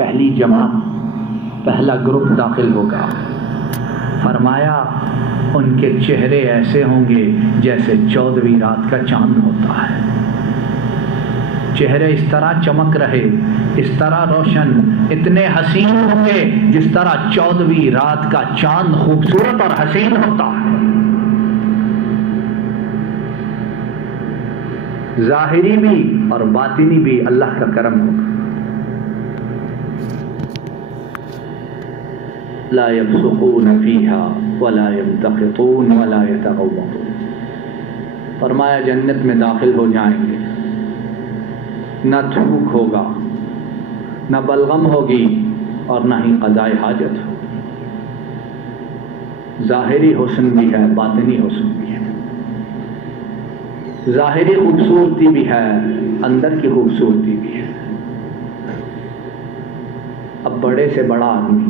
پہلی جماعت، پہلا گروپ داخل ہوگا. فرمایا ان کے چہرے ایسے ہوں گے جیسے 14ویں رات کا چاند ہوتا ہے. چہرے اس طرح چمک رہے، اس طرح روشن، اتنے حسین ہوں گے جس طرح 14ویں رات کا چاند خوبصورت اور حسین ہوتا ہے. ظاہری بھی اور باطنی بھی اللہ کا کرم ہوگا. لا يبصقون فيها ولا ينتقطون ولا يتغوطون. فرمایا جنت میں داخل ہو جائیں گے، نہ تھوک ہوگا، نہ بلغم ہوگی اور نہ ہی قضائے حاجت ہوگی. ظاہری حسن بھی ہے، باطنی حسن بھی ہے. ظاہری خوبصورتی بھی ہے، اندر کی خوبصورتی بھی ہے. اب بڑے سے بڑا آدمی،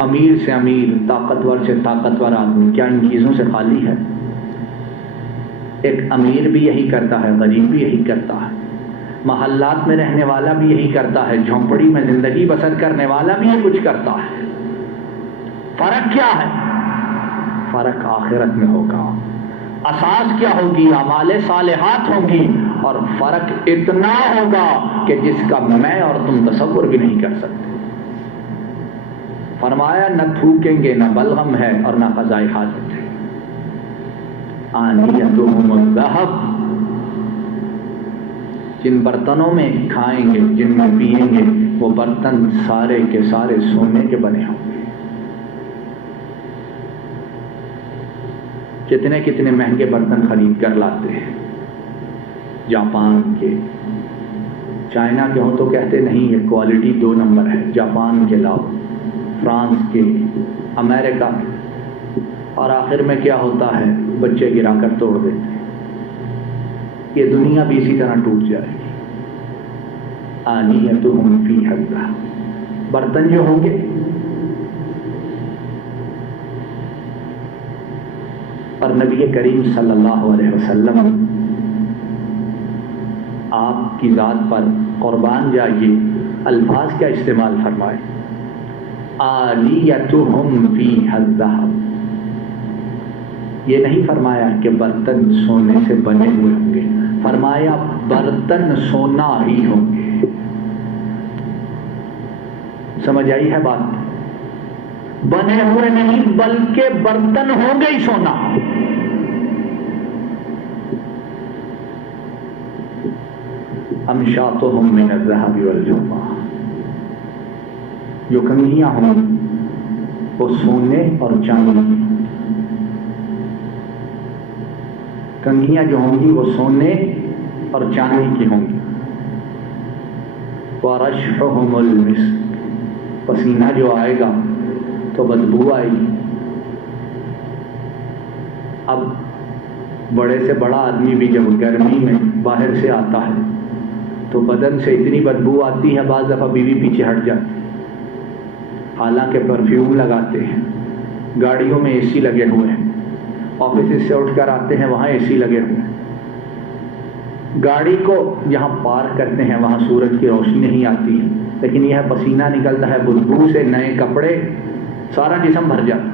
امیر سے امیر، طاقتور سے طاقتور آدمی کیا ان چیزوں سے خالی ہے؟ ایک امیر بھی یہی کرتا ہے، غریب بھی یہی کرتا ہے، محلات میں رہنے والا بھی یہی کرتا ہے، جھونپڑی میں زندگی بسر کرنے والا بھی یہ کچھ کرتا ہے. فرق کیا ہے؟ فرق آخرت میں ہوگا. اساس کیا ہوگی؟ اعمال صالحات ہوں گی. اور فرق اتنا ہوگا کہ جس کا میں اور تم تصور بھی نہیں کر سکتے. فرمایا نہ تھوکیں گے، نہ بلغم ہے اور نہ قضائے حاجت ہے. آنیتہم الذہب، جن برتنوں میں کھائیں گے، جن میں پیئیں گے، وہ برتن سارے کے سارے سونے کے بنے ہوں گے. کتنے کتنے مہنگے برتن خرید کر لاتے ہیں، جاپان کے. چائنا کے ہوں تو کہتے نہیں یہ کوالٹی 2 نمبر ہے. جاپان کے لاؤ، فرانس کے، امریکہ کے. اور آخر میں کیا ہوتا ہے؟ بچے گرا کر توڑ دیتے ہیں. یہ دنیا بھی اسی طرح ٹوٹ جائے گی. آنیتہم فیہا الذہب، برتن جو ہوں گے. اور نبی کریم صلی اللہ علیہ وسلم آپ کی ذات پر قربان جائیے الفاظ کیا استعمال فرمائے؟ آنیتہم فیہا الذہب. یہ نہیں فرمایا کہ برتن سونے سے بنے ہوئے ہوں گے، فرمایا برتن سونا ہی ہوں گے. سمجھ آئی ہے بات؟ بنے ہوئے نہیں بلکہ برتن ہوں گے ہی سونا. امشاطہم من الذہب والفضہ، جو کنگھیاں ہوں وہ سونے اور چاندی. کنگھیاں جو ہوں گی وہ سونے اور چاندی کی ہوں گی. وَرَشْحُهُمُ الْمِسْكُ، پسینہ جو آئے گا تو بدبو آئے گی. اب بڑے سے بڑا آدمی بھی جب گرمی میں باہر سے آتا ہے تو بدن سے اتنی بدبو آتی ہے، بعض دفعہ بیوی پیچھے ہٹ جاتی. حالانکہ پرفیوم لگاتے ہیں، گاڑیوں میں اے سی لگے ہوئے ہیں، آفس سے اٹھ کر آتے ہیں وہاں اے سی لگے ہوئے ہیں. گاڑی کو جہاں پارک کرتے ہیں وہاں سورج کی روشنی نہیں آتی ہے، لیکن یہ پسینہ نکلتا ہے، بدبو سے نئے کپڑے، سارا جسم بھر جاتا ہے.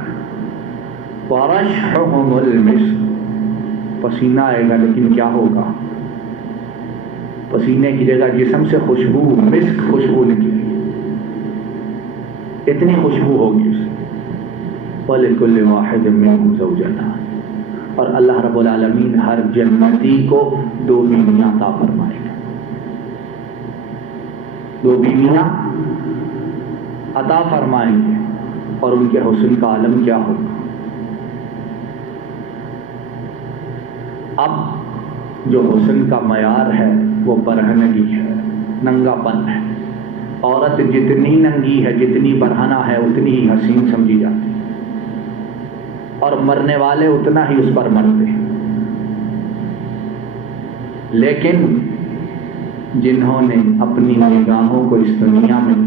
وَرَشْحُهُمُ الْمِسْكُ، پسینہ آئے گا لیکن کیا ہوگا؟ پسینے کی جگہ جسم سے خوشبو، مسک خوشبو نکلے گی. اتنی خوشبو ہوگی اس سے. وَلِكُلِّ وَاحِدٍ مِّنْهُمْ زَوْجَتَانِ، اور اللہ رب العالمین ہر جنتی کو 2 بیویاں عطا فرمائے گا. 2 بیویاں عطا فرمائیں گے اور ان کے حسن کا عالم کیا ہوگا. اب جو حسن کا معیار ہے وہ برہنگی ہے، ننگا پن ہے. عورت جتنی ننگی ہے، جتنی برہنہ ہے، اتنی ہی حسین سمجھی جاتی ہے، اور مرنے والے اتنا ہی اس پر مرتے ہیں. لیکن جنہوں نے اپنی نگاہوں کو اس دنیا میں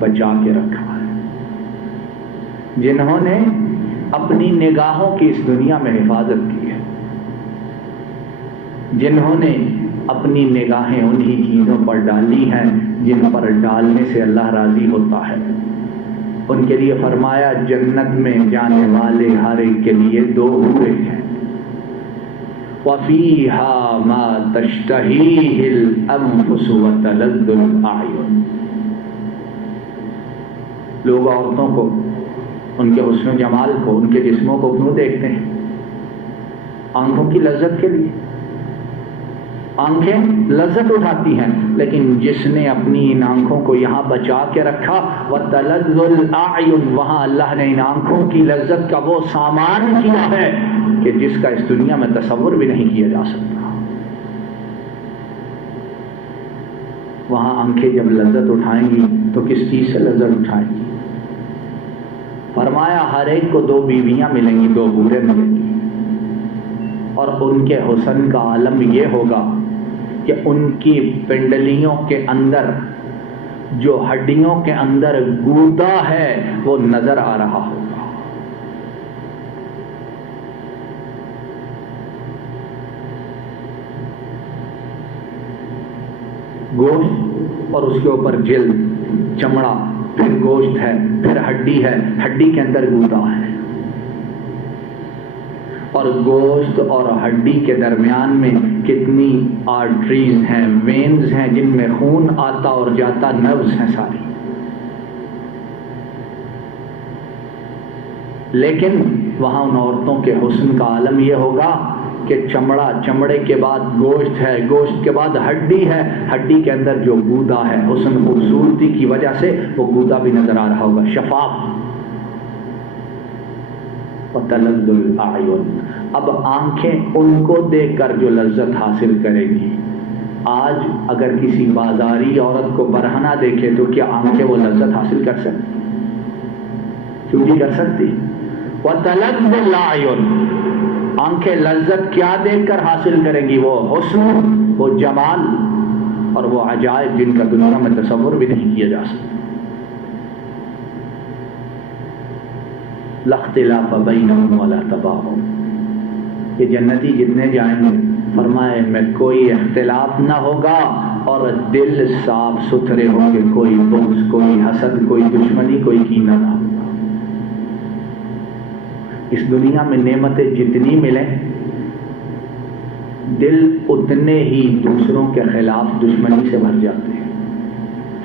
بچا کے رکھا ہے، جنہوں نے اپنی نگاہوں کی اس دنیا میں حفاظت کی ہے، جنہوں نے اپنی نگاہیں انہی چیزوں پر ڈالی ہیں جن پر ڈالنے سے اللہ راضی ہوتا ہے۔ ان کے لیے فرمایا جنت میں جانے والے ہر ایک کے لیے 2 حوریں ہیں، وَفِيهَا مَا تَشْتَهِيهِ الْأَنفُسُ وَتَلَذُّ الْأَعْيُنُ۔ لوگ عورتوں کو، ان کے حسن و جمال کو، ان کے جسموں کو کیوں دیکھتے ہیں؟ آنکھوں کی لذت کے لیے۔ آنکھیں لذت اٹھاتی ہیں، لیکن جس نے اپنی ان آنکھوں کو یہاں بچا کے رکھا وَتَلَذُّ الْأَعْيُنُ، وہاں اللہ نے ان آنکھوں کی لذت کا وہ سامان کیا ہے کہ جس کا اس دنیا میں تصور بھی نہیں کیا جا سکتا۔ وہاں آنکھیں جب لذت اٹھائیں گی تو کس چیز سے لذت اٹھائیں گی؟ فرمایا ہر ایک کو 2 بیویاں ملیں گی، 2 حوریں ملیں گی، اور ان کے حسن کا عالم یہ ہوگا کہ ان کی پنڈلیوں کے اندر جو ہڈیوں کے اندر گودا ہے وہ نظر آ رہا ہوگا۔ گوشت اور اس کے اوپر جلد، چمڑا، پھر گوشت ہے، پھر ہڈی ہے، ہڈی کے اندر گودا ہے، اور گوشت اور ہڈی کے درمیان میں کتنی آرٹریز ہیں، وینز ہیں جن میں خون آتا اور جاتا، نروز ہیں ساری۔ لیکن وہاں ان عورتوں کے حسن کا عالم یہ ہوگا کہ چمڑا، چمڑے کے بعد گوشت ہے، گوشت کے بعد ہڈی ہے، ہڈی کے اندر جو گودا ہے، حسن خوبصورتی کی وجہ سے وہ گودا بھی نظر آ رہا ہوگا، شفاف۔ وَتَلَذُّ الْأَعْيُنُ، اب آنکھیں ان کو دیکھ کر جو لذت حاصل کرے گی۔ آج اگر کسی بازاری عورت کو برہنہ دیکھے تو کیا آنکھیں وہ لذت حاصل کر سکتی؟ کیوں نہیں کر سکتی؟ وَتَلَذُّ الْأَعْيُنُ، آنکھیں لذت کیا دیکھ کر حاصل کریں گی؟ وہ حسن، وہ جمال اور وہ عجائب جن کا دنیا میں تصور بھی نہیں کیا جا سکتا۔ لاختلاف بینہم ولا تباغض، کہ جنتی جتنے جائیں گے فرمائے میں کوئی اختلاف نہ ہوگا اور دل صاف ستھرے ہوں گے، کوئی بغض، کوئی حسد، کوئی دشمنی، کوئی کینہ نہ ہوگا۔ اس دنیا میں نعمتیں جتنی ملیں دل اتنے ہی دوسروں کے خلاف دشمنی سے بھر جاتے ہیں،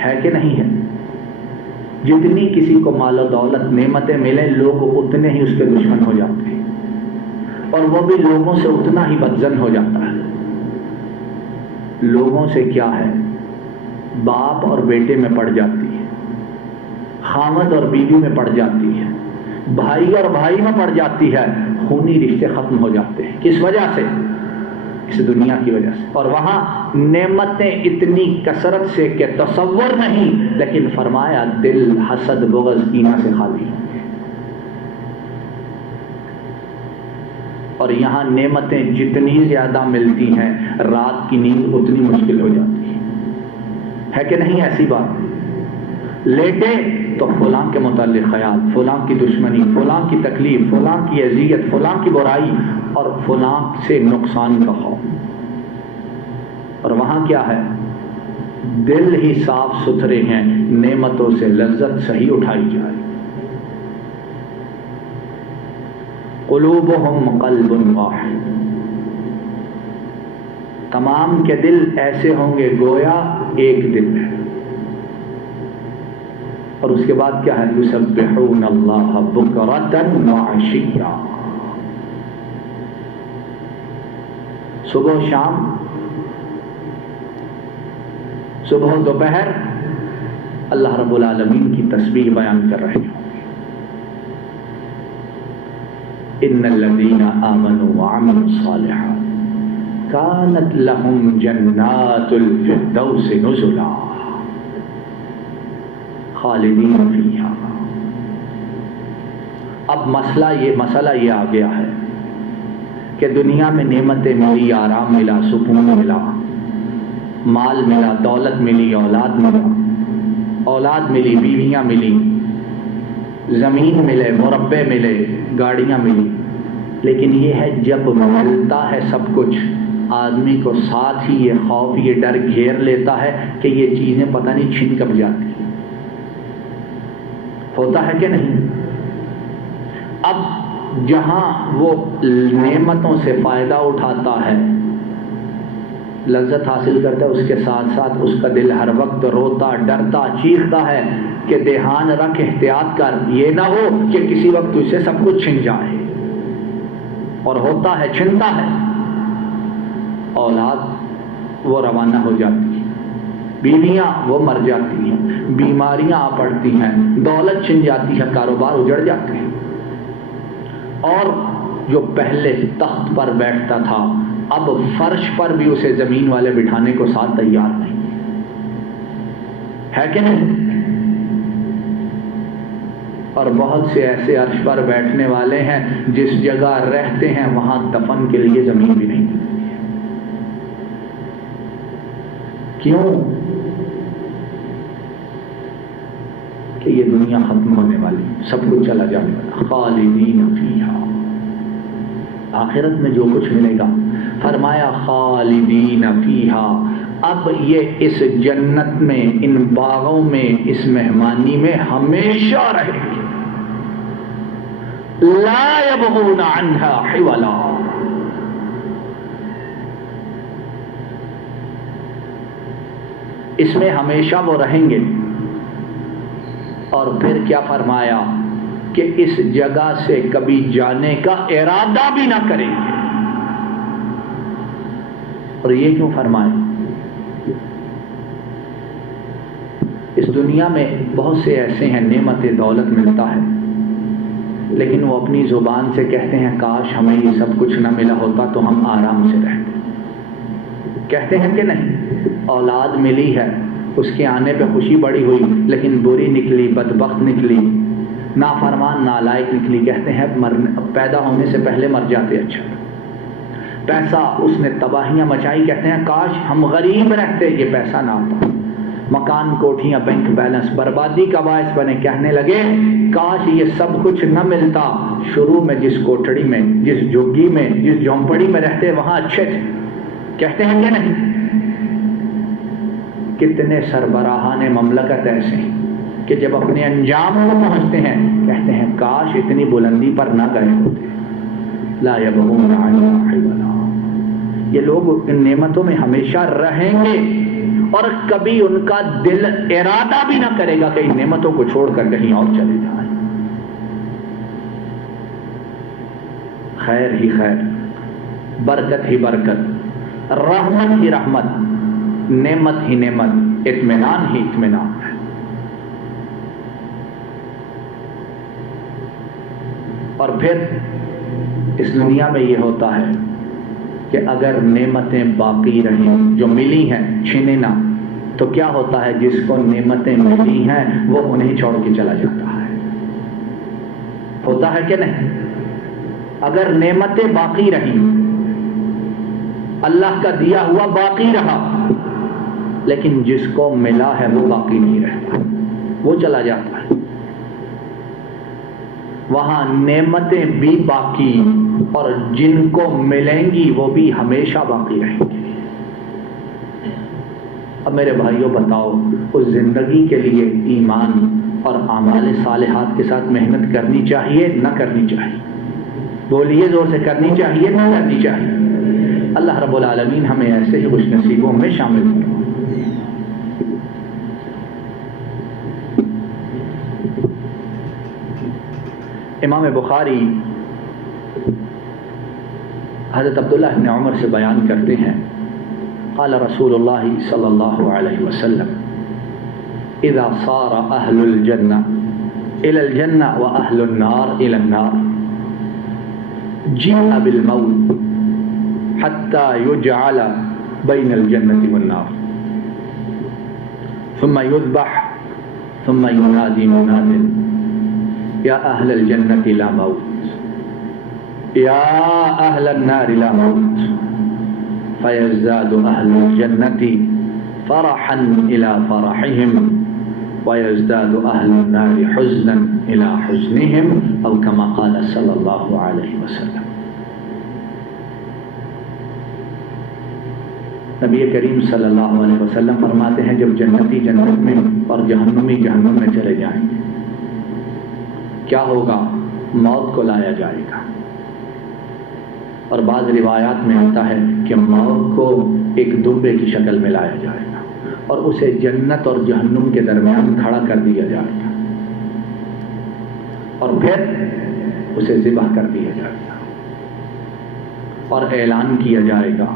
ہے کہ نہیں ہے؟ جتنی کسی کو مال و دولت نعمتیں ملیں لوگ اتنے ہی اس کے دشمن ہو جاتے ہیں، اور وہ بھی لوگوں سے اتنا ہی بدظن ہو جاتا ہے۔ لوگوں سے کیا ہے؟ باپ اور بیٹے میں پڑ جاتی ہے، خامد اور بیوی میں پڑ جاتی ہے، بھائی اور بھائی میں پڑ جاتی ہے، خونی رشتے ختم ہو جاتے ہیں۔ کس وجہ سے؟ اس دنیا کی وجہ سے۔ اور وہاں نعمتیں اتنی کثرت سے کہ تصور نہیں، لیکن فرمایا دل حسد، بغض، کینہ سے خالی۔ اور یہاں نعمتیں جتنی زیادہ ملتی ہیں رات کی نیند اتنی مشکل ہو جاتی ہے کہ نہیں؟ ایسی بات، لیٹے تو فلاں کے متعلق خیال، فلاں کی دشمنی، فلاں کی تکلیف، فلاں کی اذیت، فلاں کی برائی اور فلاں سے نقصان کا خوف۔ اور وہاں کیا ہے؟ دل ہی صاف ستھرے ہیں، نعمتوں سے لذت صحیح اٹھائی جائے۔ قلوبہم قلب واحد، تمام کے دل ایسے ہوں گے گویا ایک دل ہے۔ اور اس کے بعد کیا ہے؟ یسبحون اللہ بکرۃ وعشیا، صبح و شام، صبح و دوپہر اللہ رب العالمین کی تسبیح بیان کر رہے ہیں۔ ان الذین آمنوا وعملوا الصالحات کانت لهم جنات الفردوس نزلا خالدین فیہا۔ اب مسئلہ یہ آ گیا ہے کہ دنیا میں نعمتیں ملی، آرام ملا، سکون ملا، مال ملا، دولت ملی، اولاد ملا، اولاد ملی، بیویاں ملی، زمین ملے، مربع ملے، گاڑیاں ملی، لیکن یہ ہے جب ملتا ہے سب کچھ آدمی کو ساتھ ہی یہ خوف یہ ڈر گھیر لیتا ہے کہ یہ چیزیں پتہ نہیں چھن کب جاتی ہیں۔ ہوتا ہے کہ نہیں؟ اب جہاں وہ نعمتوں سے فائدہ اٹھاتا ہے، لذت حاصل کرتا ہے، اس کے ساتھ ساتھ اس کا دل ہر وقت روتا ڈرتا چیختا ہے کہ دھیان رکھ، احتیاط کر، یہ نہ ہو کہ کسی وقت اسے سب کچھ چھن جائے۔ اور ہوتا ہے، چھنتا ہے، اولاد وہ روانہ ہو جاتی ہے، بیویاں وہ مر جاتی ہیں، بیماریاں آ پڑتی ہیں، دولت چھن جاتی ہے، کاروبار اجڑ جاتے ہیں، اور جو پہلے تخت پر بیٹھتا تھا اب فرش پر بھی اسے زمین والے بٹھانے کو ساتھ تیار نہیں ہے کہ نہیں؟ اور بہت سے ایسے عرش پر بیٹھنے والے ہیں جس جگہ رہتے ہیں وہاں دفن کے لیے زمین بھی نہیں۔ کیوں؟ کہ یہ دنیا ختم ہونے والی، سب کچھ چلا جانے والا، خالدین فیہا، آخرت میں جو کچھ ملے گا، فرمایا خالدین فیہا، اب یہ اس جنت میں، ان باغوں میں، اس مہمانی میں ہمیشہ رہے گی، لا یبغون عنہا حولا، اس میں ہمیشہ وہ رہیں گے۔ اور پھر کیا فرمایا کہ اس جگہ سے کبھی جانے کا ارادہ بھی نہ کریں گے۔ اور یہ کیوں فرمایا؟ اس دنیا میں بہت سے ایسے ہیں نعمت دولت ملتا ہے، لیکن وہ اپنی زبان سے کہتے ہیں کاش ہمیں یہ سب کچھ نہ ملا ہوتا تو ہم آرام سے رہتے، کہتے ہیں کہ نہیں؟ اولاد ملی ہے، اس کے آنے پہ خوشی بڑی ہوئی، لیکن بری نکلی، بدبخت نکلی، نافرمان نالائق نکلی، کہتے ہیں پیدا ہونے سے پہلے مر جاتے اچھا۔ پیسہ اس نے تباہیاں مچائی، کہتے ہیں کاش ہم غریب رہتے، یہ پیسہ نہ آتا۔ مکان، کوٹھیاں، بینک بیلنس، بربادی کا باعث بنے، کہنے لگے کاش یہ سب کچھ نہ ملتا، شروع میں جس کوٹڑی میں، جس جھگی میں، جس جھونپڑی میں رہتے وہاں اچھے تھے، کہتے ہیں کہ نہیں؟ کتنے سربراہان مملکت ایسے ہیں کہ جب اپنے انجام کو پہنچتے ہیں کہتے ہیں کاش اتنی بلندی پر نہ گئے ہوتے۔ لا یبغون عنہا حولا، یہ لوگ ان نعمتوں میں ہمیشہ رہیں گے اور کبھی ان کا دل ارادہ بھی نہ کرے گا کہ ان نعمتوں کو چھوڑ کر کہیں اور چلے جائیں۔ خیر ہی خیر، برکت ہی برکت، رحمت ہی رحمت، نعمت ہی نعمت، اطمینان ہی اطمینان ہے۔ اور پھر اس دنیا میں یہ ہوتا ہے کہ اگر نعمتیں باقی رہیں، جو ملی ہیں چھنے نہ، تو کیا ہوتا ہے؟ جس کو نعمتیں ملی ہیں وہ انہیں چھوڑ کے چلا جاتا ہے۔ ہوتا ہے کہ نہیں؟ اگر نعمتیں باقی رہیں، اللہ کا دیا ہوا باقی رہا، لیکن جس کو ملا ہے وہ باقی نہیں رہتا، وہ چلا جاتا ہے۔ وہاں نعمتیں بھی باقی اور جن کو ملیں گی وہ بھی ہمیشہ باقی رہیں گی۔ اب میرے بھائیوں بتاؤ، اس زندگی کے لیے ایمان اور اعمال صالحات کے ساتھ محنت کرنی چاہیے نہ کرنی چاہیے؟ بولیے زور سے، کرنی چاہیے نہ کرنی چاہیے؟ اللہ رب العالمین ہمیں ایسے ہی خوش نصیبوں میں شامل کرے۔ امام بخاری حضرت عبداللہ بن عمر سے بیان کرتے ہیں، قال رسول اللہ صلی اللہ علیہ وسلم اذا صار اہل الجنہ الى الجنہ واہل النار الى النار جیء بالموت حتى يجعل بین الجنة والنار ثم يذبح ثم ينادي مناد یا اہل الجنة لا موت یا اہل النار لا موت فیزداد اہل الجنة فرحا الى فرحهم ویزداد اہل النار حزنا الى حزنهم او كما قال صلی اللہ علیہ وسلم۔ نبی کریم صلی اللہ علیہ وسلم فرماتے ہیں جب جنتی جنت میں اور جہنمی جہنم میں چلے جائیں گے کیا ہوگا؟ موت کو لایا جائے گا، اور بعض روایات میں آتا ہے کہ موت کو ایک دمبے کی شکل میں لایا جائے گا اور اسے جنت اور جہنم کے درمیان کھڑا کر دیا جائے گا اور پھر اسے ذبح کر دیا جائے گا اور اعلان کیا جائے گا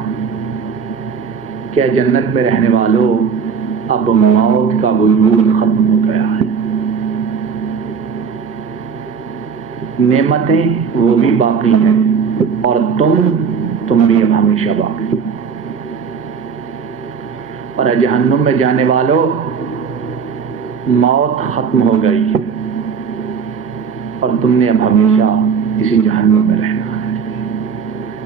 کہ جنت میں رہنے والوں اب موت کا وجود ختم ہو گیا ہے، نعمتیں وہ بھی باقی ہیں اور تم بھی اب ہمیشہ باقی، اور جہنم میں جانے والوں موت ختم ہو گئی ہے اور تم نے اب ہمیشہ اسی جہنم میں رہنا ہے۔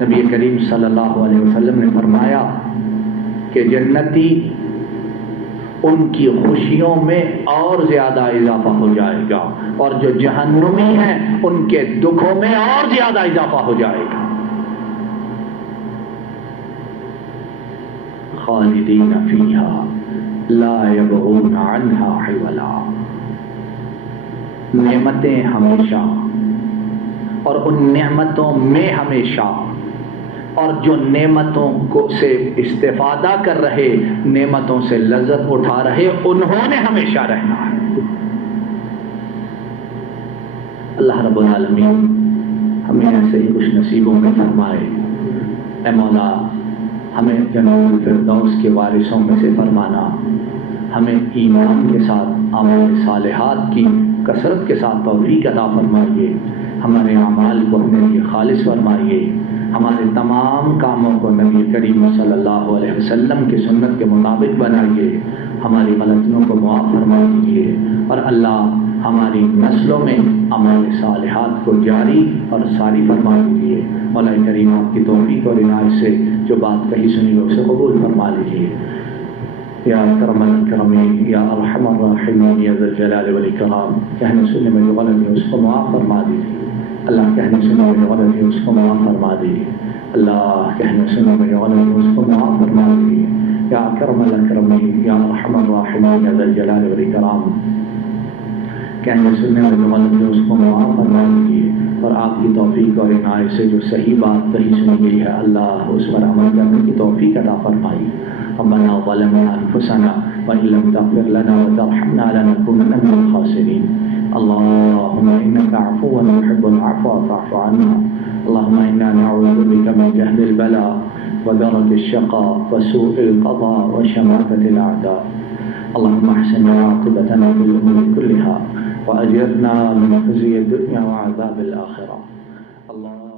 نبی کریم صلی اللہ علیہ وسلم نے فرمایا کہ جنتی ان کی خوشیوں میں اور زیادہ اضافہ ہو جائے گا اور جو جہنمی ہیں ان کے دکھوں میں اور زیادہ اضافہ ہو جائے گا۔ خالدین فیہا لا یبغون عنہا حولا، نعمتیں ہمیشہ اور ان نعمتوں میں ہمیشہ، اور جو نعمتوں کو سے استفادہ کر رہے، نعمتوں سے لذت اٹھا رہے، انہوں نے ہمیشہ رہنا ہے۔ اللہ رب العالمین ہمیں ایسے ہی خوش نصیبوں میں فرمائے۔ اے مولا ہمیں جنت الفردوس کے وارثوں میں سے فرمانا، ہمیں ایمان کے ساتھ اعمال صالحات کی کثرت کے ساتھ توفیق عطا فرمائیے، ہمارے اعمال کو اپنے لیے خالص فرمائیے، ہمارے تمام کاموں کو نبی کریم صلی اللہ علیہ وسلم کی سنت کے مطابق بنائیے، ہماری غلطیوں کو معاف فرما دیجیے، اور اللہ ہماری نسلوں میں اعمال صالحات کو جاری اور ساری فرما دیجیے۔ مولا کریم آپ کی توفیق اور عنایت سے جو بات کہی سنی ہے اسے قبول فرما لیجیے۔ یا اکرم الاکرمین، یا ارحم الراحمین، یا ذا الجلال والاکرام، کہنے سننے میں جو غلطی ہے اس کو معاف فرما دیجیے۔ اللہ کہنے سننے میں جو غلطی ہے اس کو معاف فرما دیجیے۔ اللہ کہنے سننے میں جو غلطی ہے اس کو معاف فرما دیجیے۔ یا اکرم الاکرمین، یا ارحم الراحمین، یا ذا الجلال والاکرام، کہنے سننے میں جو غلطی ہے اس کو معاف فرما دیجیے، اور آپ کی توفیق اور عنایت سے جو صحیح بات کہی سنی گئی ہے اللہ اس پر عمل کرنے کی توفیق عطا فرمائیے۔ ربنا ظلمنا انفسنا وان لم تغفر لنا وترحمنا لنكونن من الخاسرين اللهم انك عفو تحب العفو فاعف عنا اللهم انا نعوذ بك من جهل البلاء ودرك الشقاء وسوء القضاء وشماتة الاعداء اللهم احسن عاقبتنا في الامور كلها واجرنا من خزي الدنيا وعذاب الاخره. الله